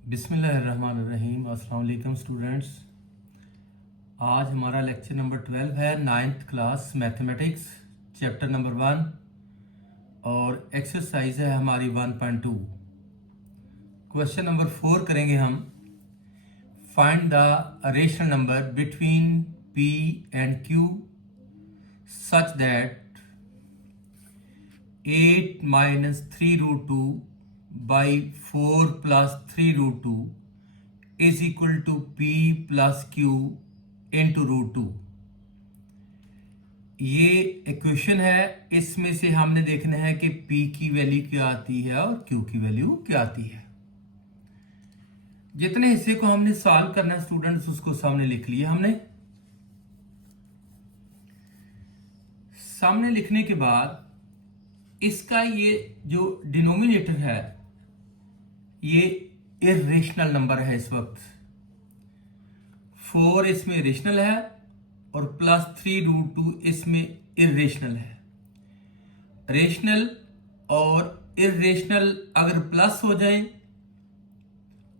बिस्मिल्लाहिर्रहमानिर्रहीम। अस्सलाम वालेकुम स्टूडेंट्स। आज हमारा लेक्चर नंबर 12 है, 9th class mathematics, chapter number 1 और एक्सरसाइज है हमारी 1.2। क्वेश्चन नंबर 4 करेंगे हम। Find the rational number between P and Q such that 8 minus 3 root 2 by 4 plus 3 root 2 is equal to P plus Q into root 2। ये equation है, इसमें से हमने देखना है कि P की वैल्यू क्या आती है और Q की वैल्यू क्या आती है। जितने हिस्से को हमने सॉल्व करना है स्टूडेंट्स, उसको सामने लिख लिया हमने। सामने लिखने के बाद इसका ये जो डिनोमिनेटर है ये इर्रेशनल नंबर है। इस वक्त 4 इसमें रेशनल है और प्लस 3 रूट 2 इसमें इर्रेशनल है। रेशनल और इर्रेशनल अगर प्लस हो जाए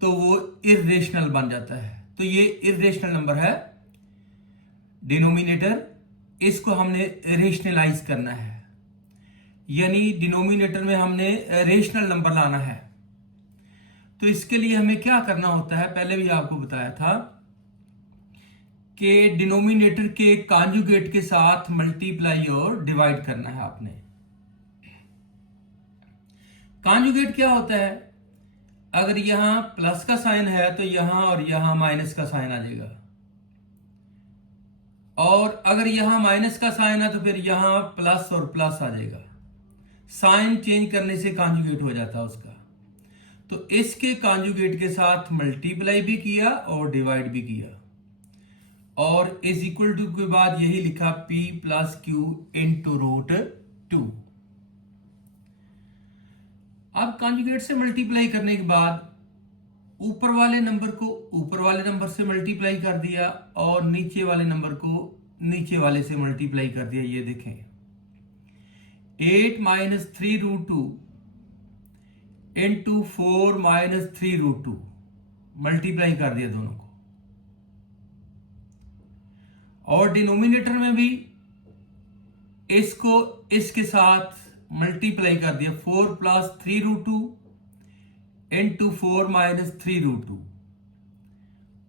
तो वो इर्रेशनल बन जाता है, तो ये इर्रेशनल नंबर है डिनोमिनेटर। इसको हमने रेशनलाइज करना है, यानी डिनोमिनेटर में हमने रेशनल नंबर लाना है। तो इसके लिए हमें क्या करना होता है, पहले भी आपको बताया था कि डिनोमिनेटर के कॉन्जुगेट के साथ मल्टीप्लाई और डिवाइड करना है आपने। कॉन्जुगेट क्या होता है, अगर यहां प्लस का साइन है तो यहां और यहां माइनस का साइन आ जाएगा, और अगर यहां माइनस का साइन है तो फिर यहां प्लस और प्लस आ जाएगा। साइन चेंज करने से कॉन्जुगेट हो जाता है उसका। तो इसके कॉन्जुगेट के साथ मल्टीप्लाई भी किया और डिवाइड भी किया, और इज इक्वल टू के बाद यही लिखा P plus Q into root 2। अब कॉन्जुगेट से मल्टीप्लाई करने के बाद ऊपर वाले नंबर को ऊपर वाले नंबर से मल्टीप्लाई कर दिया और नीचे वाले नंबर को नीचे वाले से मल्टीप्लाई कर दिया। ये देखें 8 minus 3 root 2 into 4 minus 3 root 2 multiply कर दिया दोनों को, और डिनोमिनेटर में भी इसको इसके साथ मल्टीप्लाई कर दिया 4 plus 3 root 2 into 4 minus 3 root 2,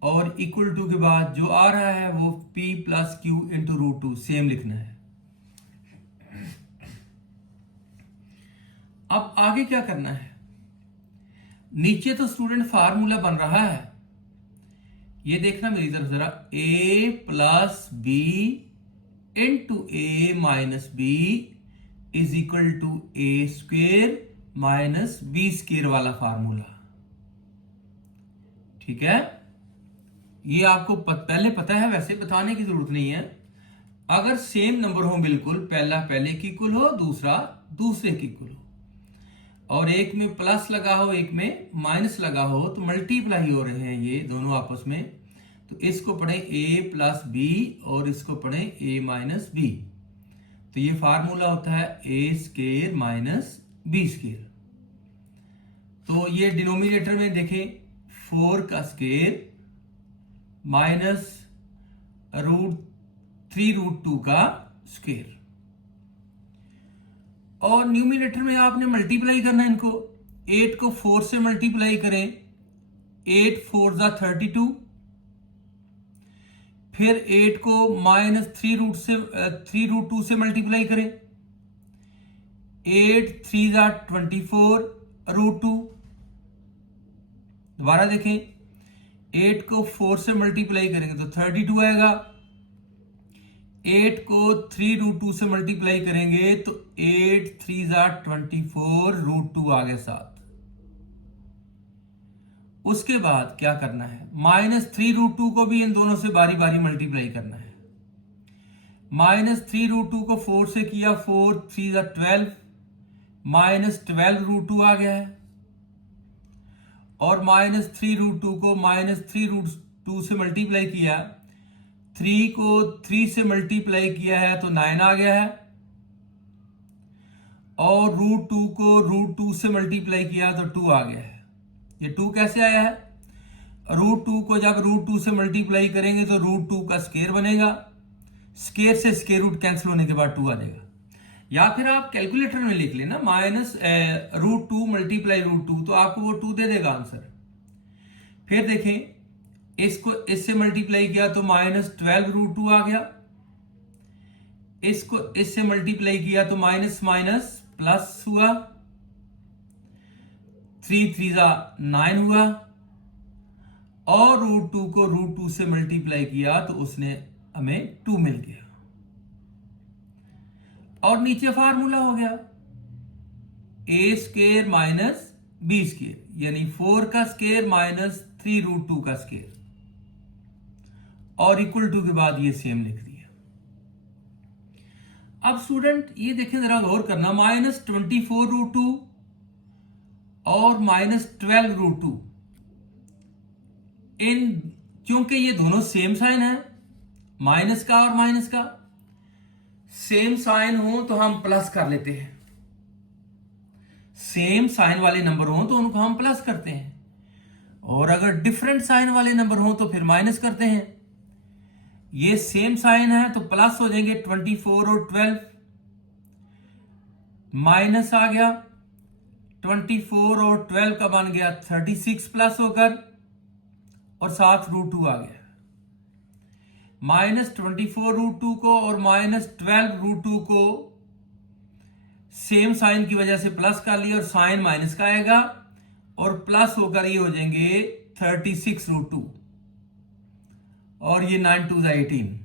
और इक्वल टू के बाद जो आ रहा है वो P plus Q into root 2 same लिखना है। अब आगे क्या करना है, नीचे तो स्टूडेंट फार्मूला बन रहा है, ये देखना मेरी तरफ जरा, a plus B into A minus B is equal to A square minus B square वाला फार्मूला। ठीक है, ये आपको पहले पता है, वैसे बताने की जरूरत नहीं है। अगर सेम नंबर हो बिल्कुल, पहला पहले की इक्वल हो, दूसरा दूसरे की इक्वल हो, और एक में प्लस लगा हो एक में माइनस लगा हो, तो मल्टीप्लाई हो रहे हैं ये दोनों आपस में, तो इसको पढ़ें a प्लस बी और इसको पढ़ें a माइनस बी। तो ये फार्मूला होता है a square minus B square. तो ये डिनोमिनेटर में देखें 4 का स्क्वायर माइनस रूट 3 रूट 2 का स्क्वायर, और न्यूमिनेटर में आपने मल्टीप्लाई करना है इनको। 8 को 4 से मल्टीप्लाई करें, 8 4 जा 32, फिर 8 को माइनस 3 रूट 2 से मल्टीप्लाई करें, 8 3 जा 24 रूट 2। दोबारा देखें, 8 को 4 से मल्टीप्लाई करेंगे तो 32 आएगा, 8 को 3 रूट 2 से मल्टीप्लाई करेंगे तो 8 3 जा 24 रूट 2 आ गया 7। उसके बाद क्या करना है, माइनस 3 रूट 2 को भी इन दोनों से बारी बारी मल्टीप्लाई करना है। माइनस 3 रूट 2 को 4 से किया, 4 3 जा 12 माइनस 12 रूट 2 आ गया है, और माइनस 3 रूट 2 को माइनस 3 रूट 2 से मल्टीप्लाई किया, 3 को 3 से मल्टीप्लाई किया है तो 9 आ गया है, और रूट 2 को रूट 2 से मल्टीप्लाई किया तो 2 आ गया है। ये 2 कैसे आया है? √2 को जब √2 से मल्टीप्लाई करेंगे तो √2 का स्क्वायर बनेगा, स्क्वायर से स्क्वायर रूट कैंसिल होने के बाद 2 आ जाएगा। या फिर आप कैलकुलेटर में लिख लेना -√2 मल्टीप्लाई √2, तो आपको वो 2 दे देगा आंसर। फिर देखें, इसको इससे मल्टीप्लाई किया तो -12√2 आ गया, इसको इससे मल्टीप्लाई किया तो माइनस माइनस प्लस हुआ, 3 3 9 हुआ, और √2 को √2 से मल्टीप्लाई किया तो उसने हमें 2 मिल गया, और नीचे फार्मूला हो गया a² माइनस b², यानी 4 का स्क्वायर माइनस 3√2 का स्क्वायर, और इक्वल टू के बाद ये सेम लिख दिया। अब स्टूडेंट ये देखें, जरा गौर करना, -24√2 और -12√2, इन क्योंकि ये दोनों सेम साइन है, माइनस का और माइनस का सेम साइन हो तो हम प्लस कर लेते हैं, सेम साइन वाले नंबर हो तो उनको हम प्लस करते हैं, और अगर डिफरेंट साइन वाले नंबर हो तो फिर माइनस करते हैं। ये सेम साइन है तो प्लस हो जाएंगे 24 और 12, माइनस आ गया 24 और 12 का बन गया 36 प्लस होकर, और साथ √2 आ गया। -24√2 को और -12√2 को सेम साइन की वजह से प्लस कर लिया, और साइन माइनस का आएगा, और प्लस होकर ये हो जाएंगे 36√2, और ये 9 2 18,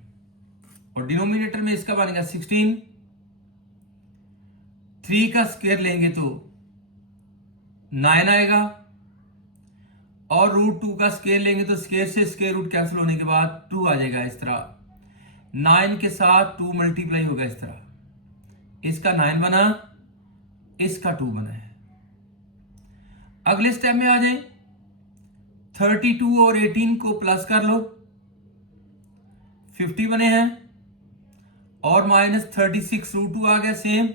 और डिनोमिनेटर में इसका बनेगा 16, 3 का स्क्वायर लेंगे तो 9 आएगा, और √2 का स्क्वायर लेंगे तो स्क्वायर से स्क्वायर रूट कैंसिल होने के बाद 2 आ जाएगा। इस तरह 9 के साथ 2 मल्टीप्लाई होगा, इस तरह इसका 9 बना, इसका 2 बना है। अगले स्टेप में आ जाए, 32 और 18 को प्लस कर लो, 50 बने हैं, और -36√2 आ गया सेम,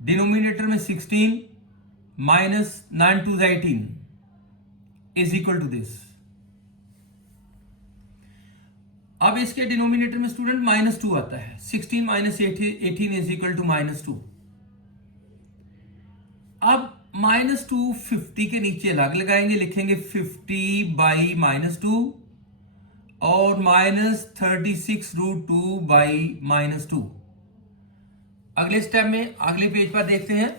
डिनोमिनेटर में 16 माइनस 9 2 18 इज इक्वल टू दिस। अब इसके डिनोमिनेटर में स्टूडेंट -2 आता है, 16 माइनस 18 इज इक्वल टू -2। अब -2 50 के नीचे अलग लगाएंगे, लिखेंगे 50/-2 और -36√2/-2। अगले स्टेप में अगले पेज पर देखते हैं।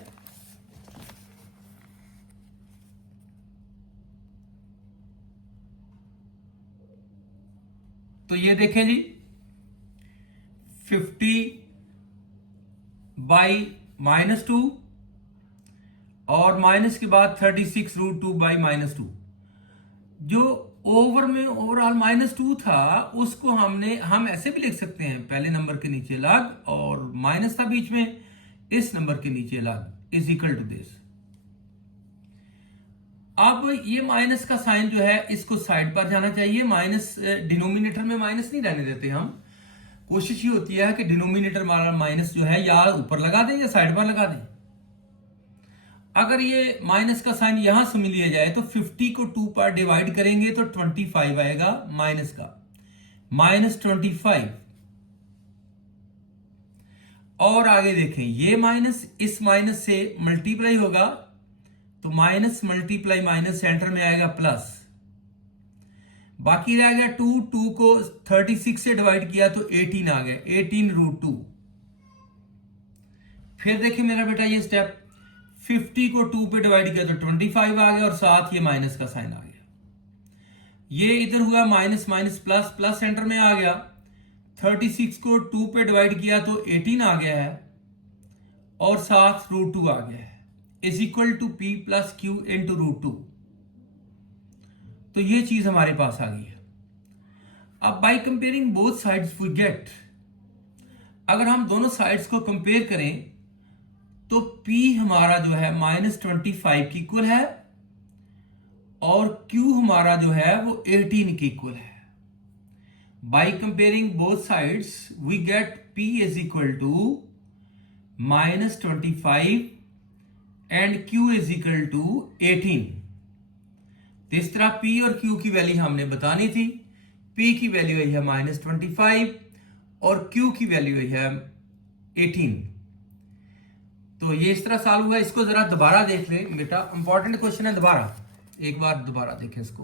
तो ये देखें जी, 50/-2 और माइनस के बाद 36√2/-2। जो ओवरऑल -2 था उसको हम ऐसे भी लिख सकते हैं, पहले नंबर के नीचे अलग और माइनस था बीच में, इस नंबर के नीचे अलग, इज इक्वल टू दिस। अब ये माइनस का साइन जो है इसको साइड पर जाना चाहिए, माइनस डिनोमिनेटर में माइनस नहीं रहने देते हम, कोशिश ये होती है कि डिनोमिनेटर वाला माइनस जो है या ऊपर लगा दें या साइड पर लगा दें। अगर ये माइनस का साइन यहां से मिल लिया जाए तो 50 को 2 पर डिवाइड करेंगे तो 25 आएगा माइनस का, -25। और आगे देखें, ये माइनस इस माइनस से मल्टीप्लाई होगा तो माइनस मल्टीप्लाई माइनस सेंटर में आएगा प्लस, बाकी रह गया 2 को 36 से डिवाइड किया तो 18 आ गया, 18√2। फिर देखिए मेरा बेटा ये स्टेप, 50 को 2 पे डिवाइड किया तो 25 आ गया, और साथ ये माइनस का साइन आ गया। ये इधर हुआ minus minus plus, plus centre में आ गया, 36 को 2 पे डिवाइड किया तो 18 आ गया है, और साथ √2 आ गया है, is equal to P + Q into √2। तो ये चीज हमारे पास आ गई है। अब by comparing both sides we get, अगर हम दोनों साइड्स को कंपेयर करें तो P हमारा जो है -25 की इक्वल है, और Q हमारा जो है वो 18 की इक्वल है। By comparing both sides we get P is equal to -25 and Q is equal to 18। तो इस तरह P और Q की वैल्यू हमने बतानी थी। P की वैल्यू आई है -25 और Q की वैल्यू आई है 18। तो ये इस तरह सॉल्व हुआ। इसको जरा दोबारा देख लें बेटा, इंपॉर्टेंट क्वेश्चन है, दोबारा एक बार दोबारा देखें। इसको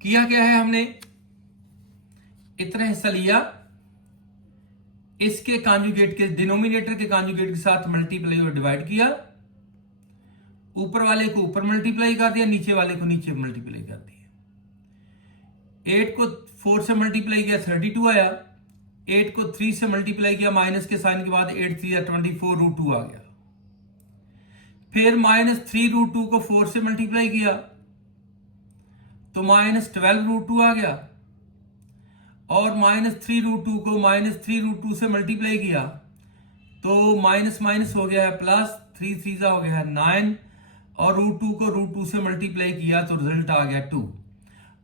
किया क्या है हमने, इतना हिस्सा लिया, इसके कॉन्जुगेट के डिनोमिनेटर के कॉन्जुगेट के साथ मल्टीप्लाई और डिवाइड किया, ऊपर वाले को ऊपर मल्टीप्लाई कर दिया, नीचे वाले को नीचे मल्टीप्लाई कर दिया। 8 को 4 से मल्टीप्लाई किया 32 आया, 8 को 3 से मल्टीप्लाई किया माइनस के साइन के बाद 8 3 24 √2 आ गया। फिर -3 √2 को 4 से मल्टीप्लाई किया तो -12 √2 आ गया, और -3 √2 को -3 √2 से मल्टीप्लाई किया तो माइनस माइनस हो गया है प्लस, 3 3 हो गया है 9, और √2 को √2 से मल्टीप्लाई किया तो रिजल्ट आ गया 2,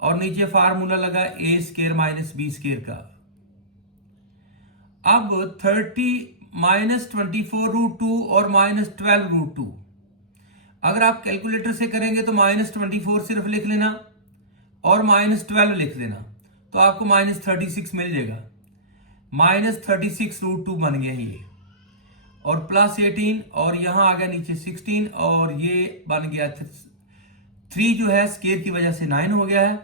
और नीचे फार्मूला लगा a² - b² का। अब 30 -24 √2 और -12 √2, अगर आप कैलकुलेटर से करेंगे तो -24 सिर्फ लिख लेना और -12 लिख देना तो आपको -36 मिल जाएगा। -36 √2 बन गया ये, और प्लस 18, और यहां आ गया नीचे 16, और ये बन गया 3 जो है स्केयर की वजह से 9 हो गया है,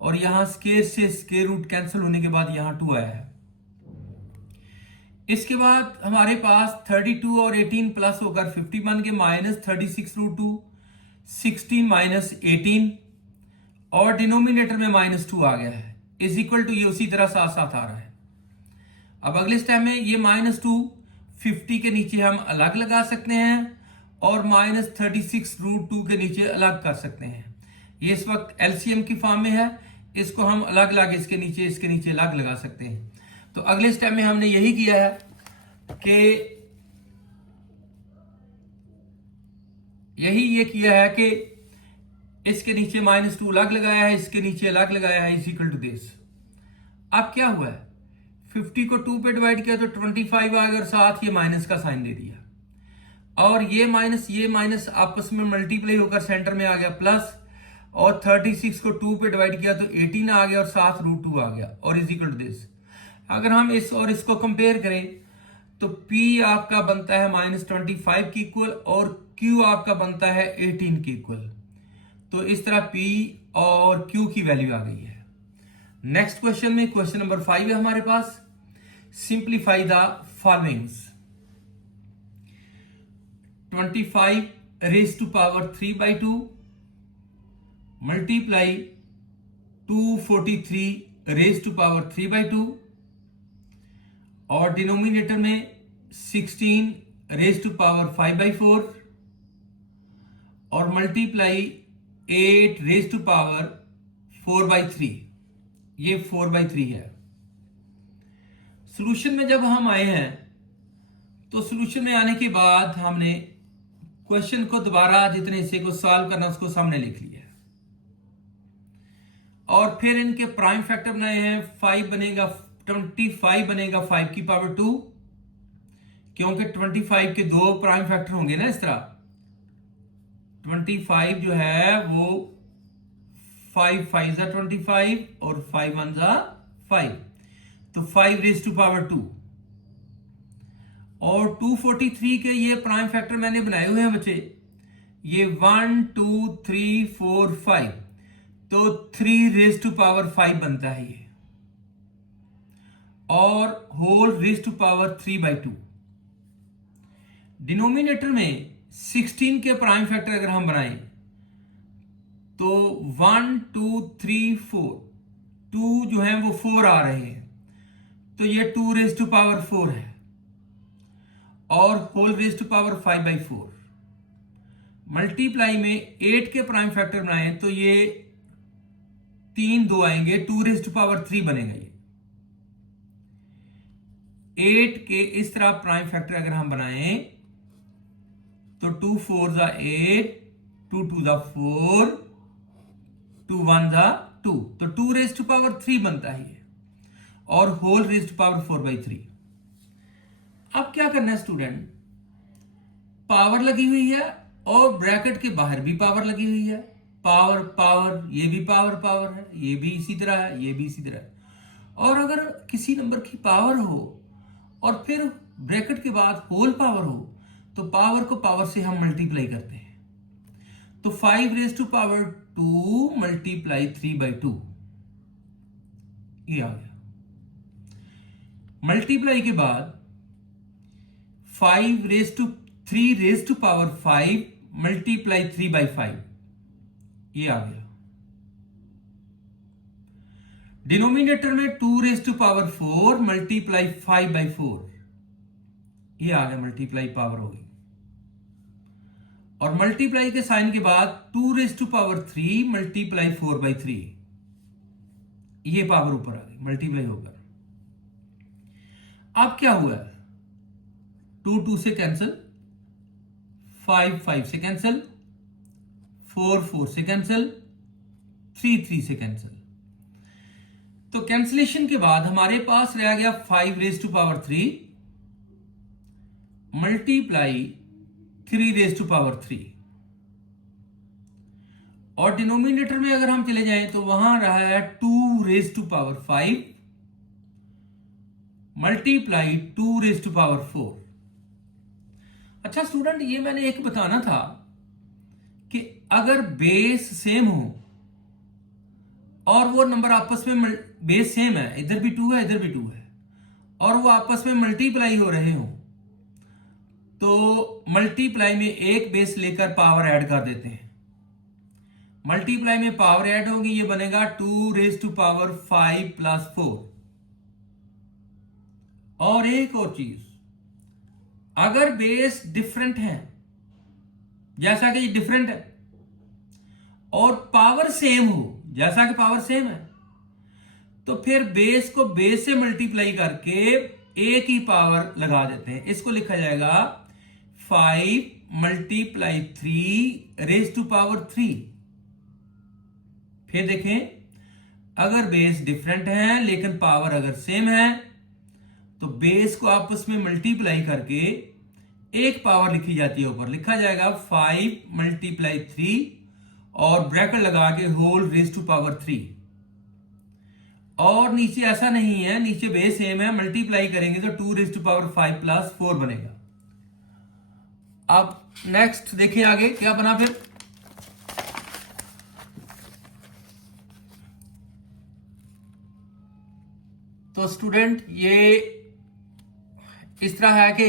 और यहां स्केयर से स्केयर रूट कैंसिल होने के बाद यहां 2 आया है। इसके बाद हमारे पास 32 और 18 प्लस होकर 50 बन के -36 √2, 16 - 18, और डिनोमिनेटर में -2 आ गया है, इज इक्वल टू ये उसी तरह साथ साथ आ रहा है। अब अगले स्टेप में ये -2 50 के नीचे हम अलग लगा सकते हैं और -36 √2 के नीचे अलग कर सकते हैं। ये इस वक्त एलसीएम की फॉर्म में है, इसको हम अलग अलग इसके नीचे अलग लगा सकते हैं। तो अगले स्टेप में हमने यही किया है कि ये किया है कि इसके नीचे -2 अलग लगाया है, इसके नीचे अलग लगाया है, इज इक्वल टू दिस। अब क्या हुआ है, 50 को 2 पे डिवाइड किया तो 25 आ गया और साथ ये माइनस का साइन दे दिया, और ये माइनस आपस में मल्टीप्लाई होकर सेंटर में आ गया प्लस, और 36 को 2 पे डिवाइड किया तो 18 आ गया और साथ √2 आ गया, और इज इक्वल टू दिस। अगर हम इस और इसको कंपेयर करें तो P आपका बनता है -25 की इक्वल, और Q आपका बनता है 18 की इक्वल। तो इस तरह P और Q की वैल्यू आ गई है। नेक्स्ट क्वेश्चन में क्वेश्चन नंबर 5 है हमारे पास, simplify the followings. 25 raised to power 3/2 multiply 243 raised to power 3/2, और डिनोमिनेटर में 16 raised to power 5/4, और मल्टीप्लाई 8 raised to power 4/3, ये 4/3 है। सॉल्यूशन में जब हम आए हैं तो सॉल्यूशन में आने के बाद हमने क्वेश्चन को दोबारा जितने हिस्से को सॉल्व करना उसको सामने लिख लिया है, और फिर इनके प्राइम फैक्टर बनाए हैं। 25 बनेगा 5 की पावर 2, क्योंकि 25 के 2 प्राइम फैक्टर होंगे ना, इस तरह 25 जो है वो 5 5 25 और 5 1 5, तो 5 raised to power 2, और 243 के ये प्राइम फैक्टर मैंने बनाए हुए हैं बच्चे, ये 1 2 3 4 5, तो 3 raised to power 5 बनता है ये, और whole raised to power 3/2। Denominator में 16 के प्राइम फैक्टर अगर हम बनाएं तो 1 2 3 4, 2 जो है वो 4 आ रहे हैं, तो ये 2 raised to power 4 है, और whole raised to power 5/4। Multiply में 8 के प्राइम फैक्टर बनाए तो ये 3 2 आएंगे, 2 raised to power 3 बनेगा ये। 8 के इस तरह प्राइम फैक्टर अगर हम बनाएं तो 2 4 8, 2 2 4, 2 1 2, तो 2 raised to power 3 बनता है ये, और होल raised to power 4/3। अब क्या करना है स्टूडेंट, पावर लगी हुई है और ब्रैकेट के बाहर भी पावर लगी हुई है, पावर पावर, ये भी पावर पावर है, ये भी इसी तरह है, ये भी इसी तरह है। और अगर किसी नंबर की पावर हो और फिर ब्रैकेट के बाद होल पावर हो तो पावर को पावर से हम मल्टीप्लाई करते हैं। तो 5 रेज टू पावर 2 मल्टीप्लाई 3/2, ये आ गया। मल्टीप्लाई के बाद 3 रेज टू पावर 5 मल्टीप्लाई 3/5, ये आ गया। डिनोमिनेटर में 2 रेज टू पावर 4 मल्टीप्लाई 5/4, ये आ गया, मल्टीप्लाई पावर हो गई। और मल्टीप्लाई के साइन के बाद 2 रेज टू पावर 3 मल्टीप्लाई 4/3, ये पावर ऊपर आ गई, मल्टीप्लाई होकर। अब क्या हुआ, 2 2 से कैंसिल, 5 5 से कैंसिल, 4 4 से कैंसिल, 3 3 से कैंसिल। तो कैंसिलेशन के बाद हमारे पास रह गया 5 raise to power 3 multiply 3 raise to power 3। और डिनोमिनेटर में अगर हम चले जाएं तो वहां रहा है 2 raise to power 5 multiply 2 raise to power 4। अच्छा स्टूडेंट, ये मैंने एक बताना था कि अगर बेस सेम हो और वो नंबर आपस में बेस सेम है, इधर भी 2 है इधर भी 2 है, और वो आपस में मल्टीप्लाई हो रहे हो तो मल्टीप्लाई में एक बेस लेकर पावर ऐड कर देते हैं। मल्टीप्लाई में पावर ऐड होगी, ये बनेगा 2 रेज टू पावर 5 प्लस 4। और एक और चीज, अगर बेस डिफरेंट है, जैसा कि ये डिफरेंट है, और पावर सेम हो, जैसा कि पावर सेम है, तो फिर बेस को बेस से मल्टीप्लाई करके एक ही पावर लगा देते हैं। इसको लिखा जाएगा 5 मल्टीप्लाई 3 रेज टू पावर 3। फिर देखें, अगर बेस डिफरेंट है लेकिन पावर अगर सेम है तो बेस को आपस में मल्टीप्लाई करके एक पावर लिखी जाती है, ऊपर लिखा जाएगा 5 मल्टीप्लाई 3 और ब्रैकेट लगा के होल रेज टू पावर 3। और नीचे ऐसा नहीं है, नीचे बेस सेम है, मल्टीप्लाई करेंगे तो 2 रेज टू पावर 5 प्लस 4 बनेगा। अब नेक्स्ट देखिए आगे क्या बना फिर। तो स्टूडेंट ये इस तरह है कि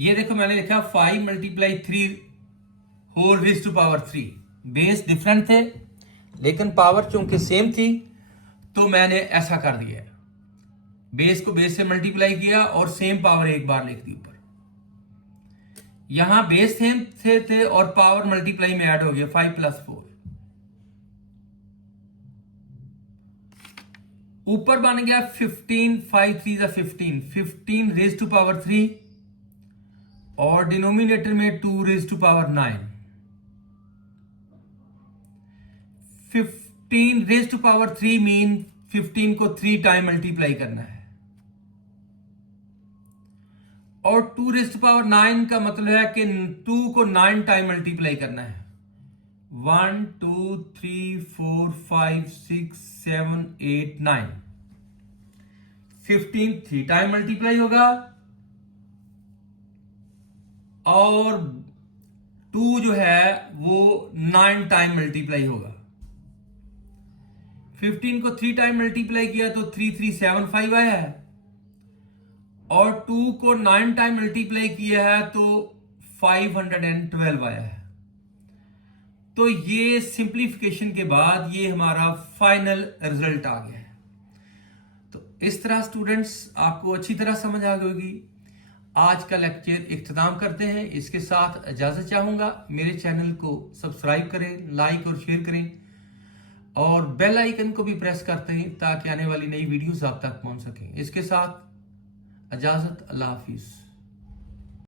ये देखो मैंने लिखा 5 multiply 3 whole raise to power 3। Base different थे लेकिन पावर चूंकि सेम थी तो मैंने ऐसा कर दिया, बेस को बेस से मल्टीप्लाई किया और सेम पावर एक बार लिख दी ऊपर। यहां बेस सेम थे और पावर मल्टीप्लाई में ऐड हो गया 5 प्लस 4। ऊपर बन गया 15, 5 3 जा 15 रेज टू पावर 3 और डिनोमिनेटर में 2 raise to power 9। 15 raise to power 3 mean 15 को 3 टाइम मल्टीप्लाई करना है, और 2 रेज टू पावर 9 का मतलब है कि 2 को 9 टाइम मल्टीप्लाई करना है। 1 2 3 4 5 6 7 8 9। 15 3 टाइम मल्टीप्लाई होगा और 2 जो है वो 9 टाइम मल्टीप्लाई होगा। 15 को 3 टाइम मल्टीप्लाई किया तो 3375 आया है, और 2 को 9 टाइम मल्टीप्लाई किया है तो 512 आया है। तो ये सिंप्लीफिकेशन के बाद ये हमारा फाइनल रिजल्ट आ गया है। तो इस तरह स्टूडेंट्स आपको अच्छी तरह समझ आ गई होगी। आज का लेक्चर इख्तिताम करते हैं, इसके साथ इजाजत चाहूंगा। मेरे चैनल को सब्सक्राइब करें, लाइक और शेयर करें और बेल आइकन को भी प्रेस करते हैं ताकि आने वाली नई वीडियोस आप तक पहुंच सकें। इसके साथ इजाजत, अल्लाह हाफिज।